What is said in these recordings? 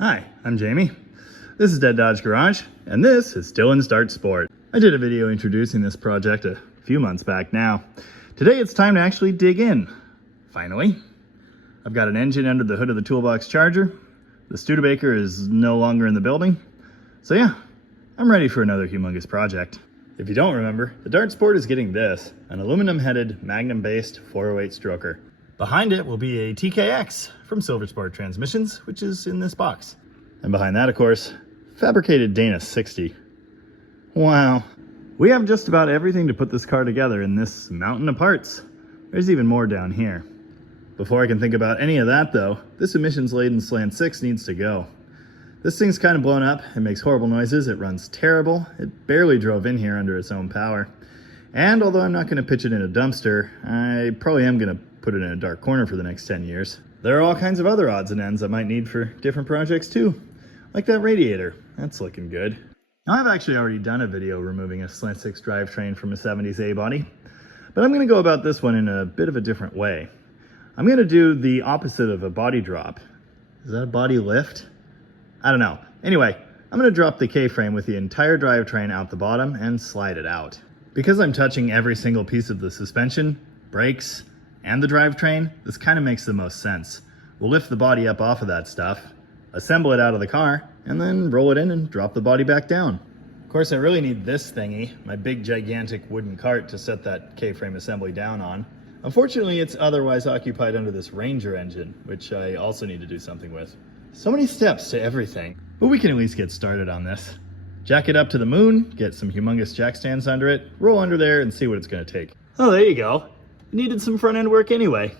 Hi, I'm Jamie. This is Dead Dodge Garage, and this is Still in Start Sport. I did a video introducing this project a few months back now. Today it's time to actually dig in. Finally. I've got an engine under the hood of the toolbox charger. The Studebaker is no longer in the building. So yeah, I'm ready for another humongous project. If you don't remember, the Dart Sport is getting this, an aluminum-headed Magnum-based 408 stroker. Behind it will be a TKX from Silver Sport Transmissions, which is in this box. And behind that, of course, fabricated Dana 60. Wow. We have just about everything to put this car together in this mountain of parts. There's even more down here. Before I can think about any of that though, this emissions-laden Slant 6 needs to go. This thing's kind of blown up, it makes horrible noises, it runs terrible, it barely drove in here under its own power. And although I'm not going to pitch it in a dumpster, I probably am going to put it in a dark corner for the next 10 years. There are all kinds of other odds and ends I might need for different projects too. Like that radiator, that's looking good. Now I've actually already done a video removing a Slant 6 drivetrain from a 70s A-body, but I'm going to go about this one in a bit of a different way. I'm going to do the opposite of a body drop. Is that a body lift? I don't know. Anyway, I'm going to drop the K-frame with the entire drivetrain out the bottom and slide it out. Because I'm touching every single piece of the suspension, brakes, and the drivetrain, this kind of makes the most sense. We'll lift the body up off of that stuff, assemble it out of the car, and then roll it in and drop the body back down. Of course, I really need this thingy, my big gigantic wooden cart, to set that K-frame assembly down on. Unfortunately, it's otherwise occupied under this Ranger engine, which I also need to do something with. So many steps to everything, but we can at least get started on this. Jack it up to the moon, get some humongous jack stands under it, roll under there, and see what it's going to take. Oh, there you go. It needed some front end work anyway.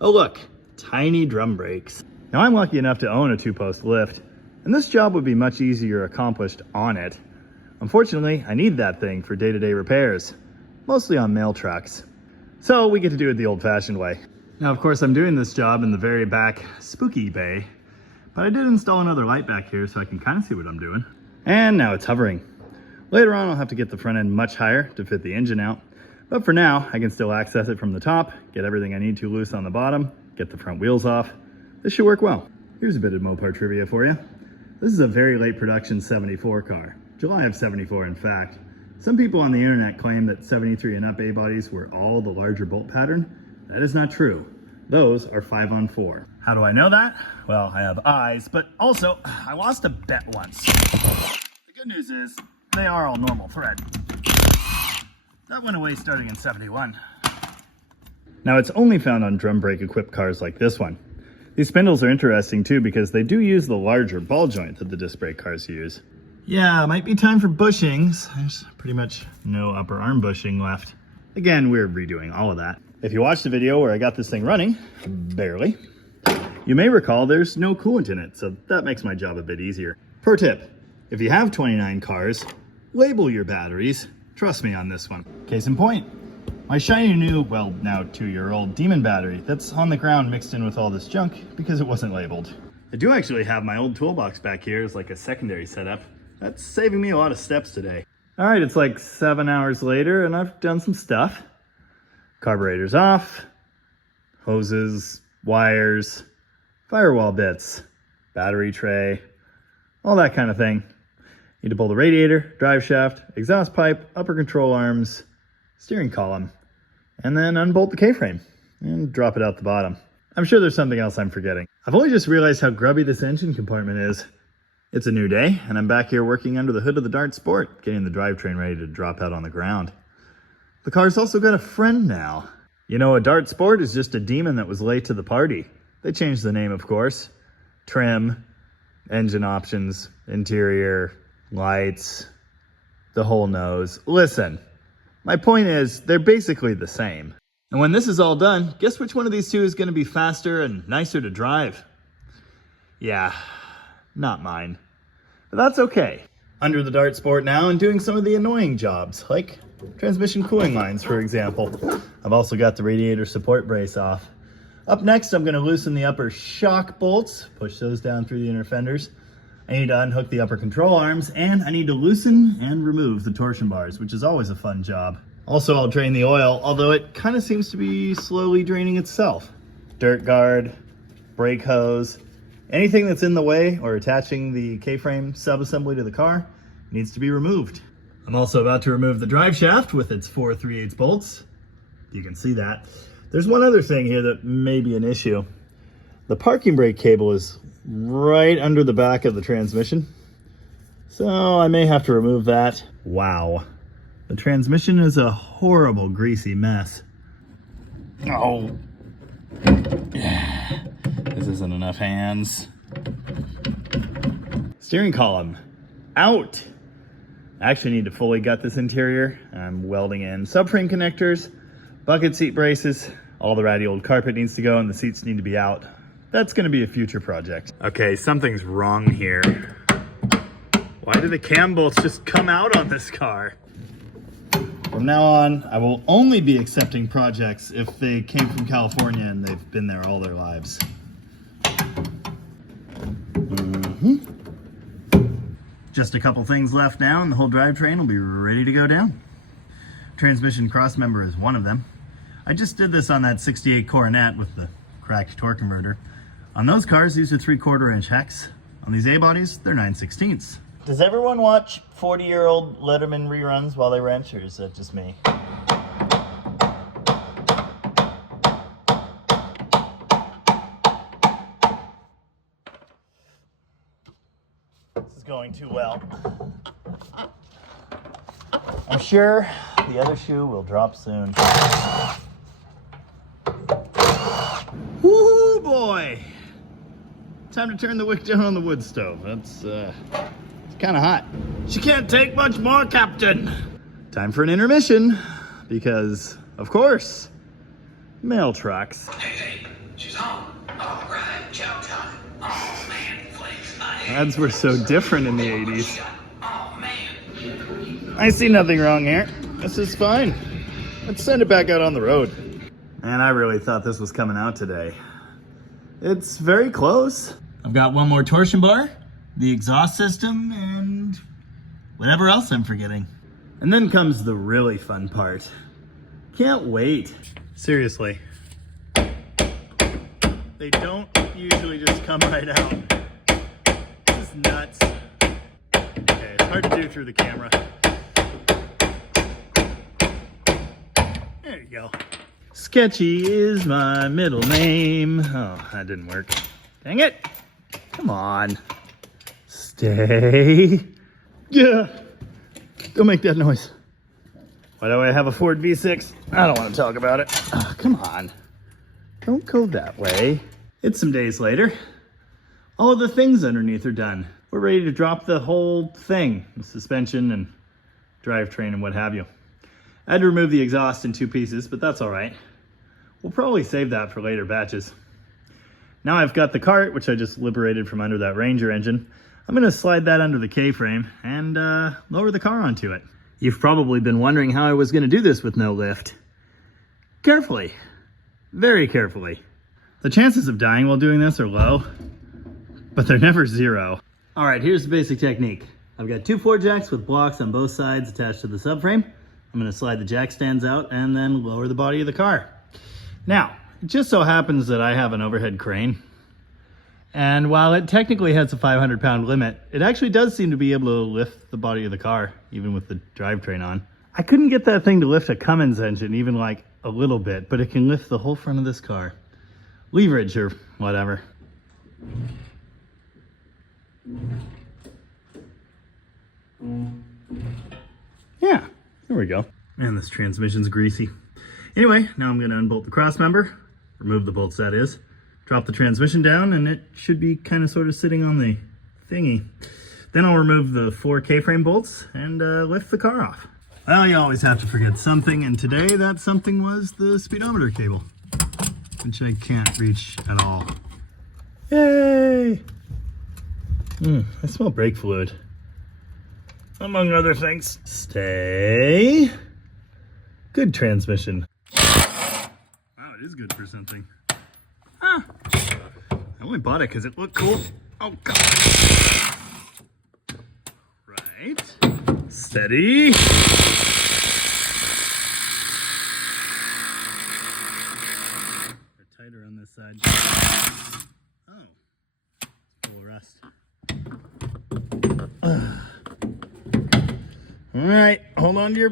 Oh look, tiny drum brakes. Now I'm lucky enough to own a 2-post lift, and this job would be much easier accomplished on it. Unfortunately, I need that thing for day-to-day repairs, mostly on mail trucks. So we get to do it the old-fashioned way. Now, of course, I'm doing this job in the very back spooky bay, but I did install another light back here so I can kind of see what I'm doing. And now it's hovering. Later on, I'll have to get the front end much higher to fit the engine out, but for now, I can still access it from the top, get everything I need to loose on the bottom, get the front wheels off. This should work well. Here's a bit of Mopar trivia for you. This is a very late production 74 car, July of 74 in fact. Some people on the internet claim that 73 and up A-bodies were all the larger bolt pattern. That is not true. Those are 5-on-4. How do I know that? Well, I have eyes, but also I lost a bet once. The good news is they are all normal thread. That went away starting in 71. Now it's only found on drum brake equipped cars like this one. These spindles are interesting too because they do use the larger ball joint that the disc brake cars use. Yeah, might be time for bushings. There's pretty much no upper arm bushing left. Again, we're redoing all of that. If you watched the video where I got this thing running, barely, you may recall there's no coolant in it, so that makes my job a bit easier. Pro tip, if you have 29 cars, label your batteries. Trust me on this one. Case in point, my shiny new, well, now 2-year-old Demon battery that's on the ground mixed in with all this junk because it wasn't labeled. I do actually have my old toolbox back here as like a secondary setup. That's saving me a lot of steps today. All right, it's like 7 hours later and I've done some stuff. Carburetor's off, hoses, wires, firewall bits, battery tray, all that kind of thing. Need to pull the radiator, drive shaft, exhaust pipe, upper control arms, steering column, and then unbolt the K-frame and drop it out the bottom. I'm sure there's something else I'm forgetting. I've only just realized how grubby this engine compartment is. It's a new day, and I'm back here working under the hood of the Dart Sport, getting the drivetrain ready to drop out on the ground. The car's also got a friend now. You know, a Dart Sport is just a demon that was late to the party. They changed the name, of course. Trim, engine options, interior, lights, the whole nose. Listen, my point is, they're basically the same. And when this is all done, guess which one of these two is going to be faster and nicer to drive? Yeah, not mine. But that's okay. Under the Dart Sport now and doing some of the annoying jobs, like transmission cooling lines, for example. I've also got the radiator support brace off. Up next, I'm going to loosen the upper shock bolts, push those down through the inner fenders. I need to unhook the upper control arms, and I need to loosen and remove the torsion bars, which is always a fun job. Also, I'll drain the oil, although it kind of seems to be slowly draining itself. Dirt guard, brake hose, Anything that's in the way or attaching the K-frame subassembly to the car needs to be removed. I'm also about to remove the drive shaft with its 4 3/8 bolts. You can see that. There's one other thing here that may be an issue. The parking brake cable is right under the back of the transmission, so I may have to remove that. Wow. The transmission is a horrible greasy mess. Oh. This isn't enough hands. Steering column out. I actually need to fully gut this interior. I'm welding in subframe connectors, bucket seat braces. All the ratty old carpet needs to go and the seats need to be out. That's gonna be a future project. Okay, something's wrong here. Why do the cam bolts just come out on this car? From now on, I will only be accepting projects if they came from California and they've been there all their lives. Just a couple things left now and the whole drivetrain will be ready to go down. Transmission cross member is one of them. I just did this on that 68 Coronet with the cracked torque converter. On those cars, these are 3/4 inch hex. On these A-bodies, they're 9/16. Does everyone watch 40-year-old Letterman reruns while they wrench, or is that just me? This is going too well. I'm sure the other shoe will drop soon. Woo boy! Time to turn the wick down on the wood stove. That's it's kind of hot. She can't take much more, Captain. Time for an intermission, because of course, mail trucks. Hey, she's home. All right, chow time. Oh man, flakes. Ads were so different in the 80s. Oh man. I see nothing wrong here. This is fine. Let's send it back out on the road. And I really thought this was coming out today. It's very close. I've got one more torsion bar, the exhaust system, and whatever else I'm forgetting. And then comes the really fun part. Can't wait. Seriously. They don't usually just come right out. This is nuts. Okay, it's hard to do through the camera. There you go. Sketchy is my middle name. Oh, that didn't work. Dang it. Come on. Stay. Yeah. Don't make that noise. Why do I have a Ford V6? I don't want to talk about it. Oh, come on. Don't go that way. It's some days later. All of the things underneath are done. We're ready to drop the whole thing. The suspension and drivetrain and what have you. I had to remove the exhaust in 2 pieces, but that's all right. We'll probably save that for later batches. Now I've got the cart, which I just liberated from under that Ranger engine. I'm gonna slide that under the K-frame and lower the car onto it. You've probably been wondering how I was gonna do this with no lift. Carefully, very carefully. The chances of dying while doing this are low, but they're never zero. All right, here's the basic technique. I've got 2 4 jacks with blocks on both sides attached to the subframe. I'm gonna slide the jack stands out and then lower the body of the car. Now, it just so happens that I have an overhead crane. And while it technically has a 500-pound limit, it actually does seem to be able to lift the body of the car, even with the drivetrain on. I couldn't get that thing to lift a Cummins engine, even like a little bit, but it can lift the whole front of this car. Leverage or whatever. Yeah, there we go. Man, this transmission's greasy. Anyway, now I'm gonna unbolt the cross member, remove the bolts that is, drop the transmission down, and it should be kind of sort of sitting on the thingy. Then I'll remove the 4 K-frame bolts and lift the car off. Well, you always have to forget something, and today that something was the speedometer cable, which I can't reach at all. Yay! I smell brake fluid. Among other things. Stay. Good transmission. Wow, it is good for something. Huh. I only bought it because it looked cool. Oh, God. Right. Steady. They're tighter on this side. Oh. All right, hold on to your,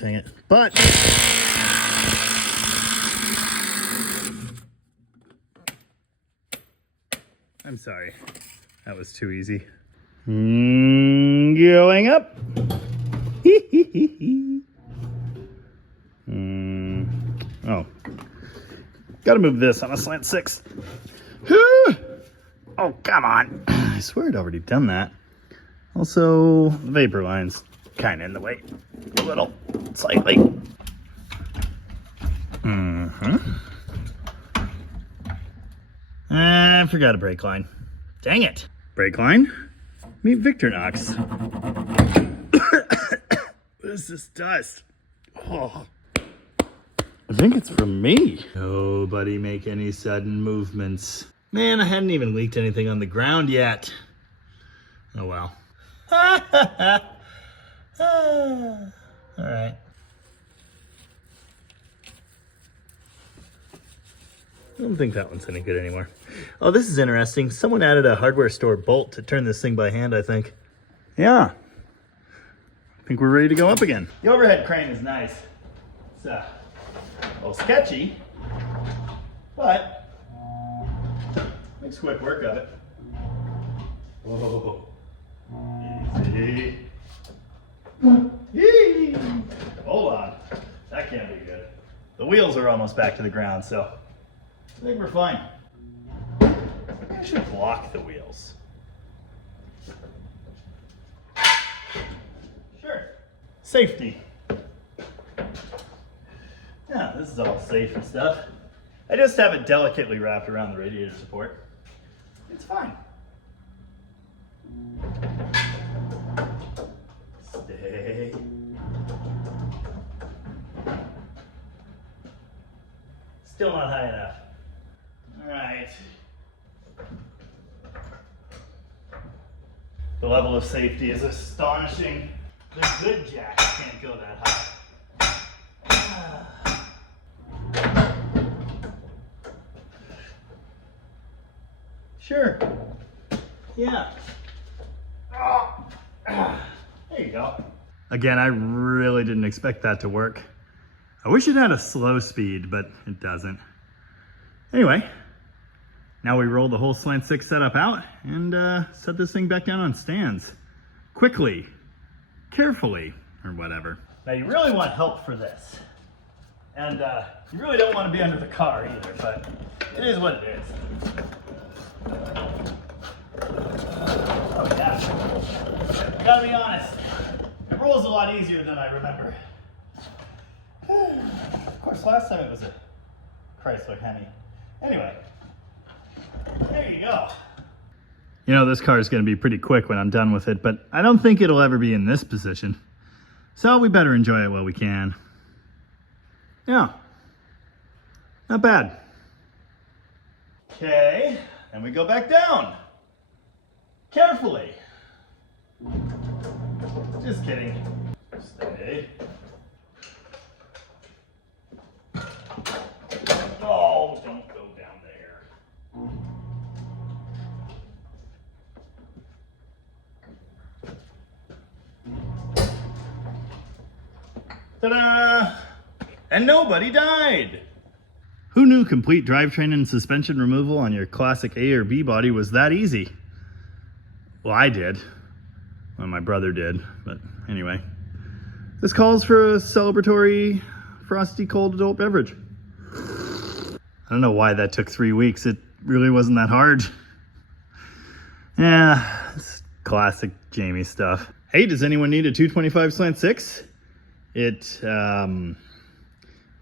dang it, butt. I'm sorry, that was too easy. Going up. Oh, gotta move this on a slant 6. Oh, come on. I swear I'd already done that. Also, the vapor line's kind of in the way. A little, slightly. I forgot a brake line. Dang it. Brake line? Meet Victorinox. What is this dust? Oh. I think it's from me. Nobody make any sudden movements. Man, I hadn't even leaked anything on the ground yet. Oh well. Alright. I don't think that one's any good anymore. Oh, this is interesting. Someone added a hardware store bolt to turn this thing by hand, I think. Yeah. I think we're ready to go up again. The overhead crane is nice. It's a little sketchy, but makes quick work of it. Whoa. Easy. Yee. Hold on. That can't be good. The wheels are almost back to the ground, so I think we're fine. I should block the wheels. Sure. Safety. Yeah, this is all safe and stuff. I just have it delicately wrapped around the radiator support. It's fine. Stay. Still not high enough. All right. The level of safety is astonishing. The good jacks can't go that high. Sure. Yeah. There you go. Again, I really didn't expect that to work. I wish it had a slow speed, but it doesn't. Anyway, now we roll the whole slant 6 setup out and set this thing back down on stands. Quickly, carefully, or whatever. Now you really want help for this. And you really don't want to be under the car either, but it is what it is. Oh yeah, I gotta be honest, it rolls a lot easier than I remember. Of course, last time it was a Chrysler Hemi. Anyway, there you go. You know, this car is going to be pretty quick when I'm done with it, but I don't think it'll ever be in this position. So we better enjoy it while we can. Yeah, not bad. Okay, and we go back down. Carefully. Just kidding. Stay. Oh, don't go down there. Ta-da! And nobody died! Who knew complete drivetrain and suspension removal on your classic A or B body was that easy? Well, I did. Well, my brother did, but anyway. This calls for a celebratory frosty cold adult beverage. I don't know why that took 3 weeks. It really wasn't that hard. Yeah, it's classic Jamie stuff. Hey, does anyone need a 225 slant 6? Well,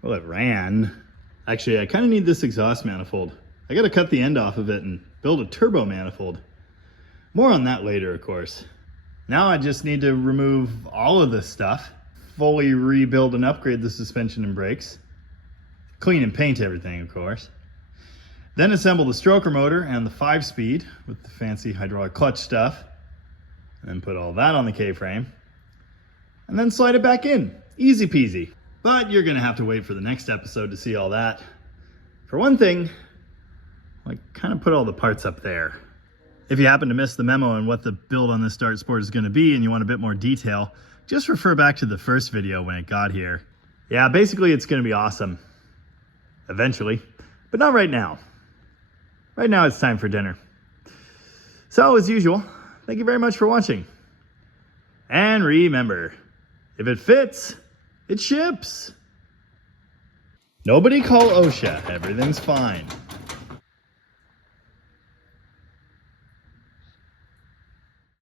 it ran. Actually, I kind of need this exhaust manifold. I got to cut the end off of it and build a turbo manifold. More on that later, of course. Now I just need to remove all of this stuff, fully rebuild and upgrade the suspension and brakes, clean and paint everything, of course. Then assemble the stroker motor and the 5-speed with the fancy hydraulic clutch stuff. And then put all that on the K-frame. And then slide it back in. Easy peasy. But you're gonna have to wait for the next episode to see all that. For one thing, I kind of put all the parts up there. If you happen to miss the memo on what the build on this Dart Sport is going to be and you want a bit more detail, just refer back to the first video when it got here. Yeah, basically it's going to be awesome. Eventually. But not right now. Right now it's time for dinner. So as usual, thank you very much for watching. And remember, if it fits, it ships. Nobody call OSHA, everything's fine.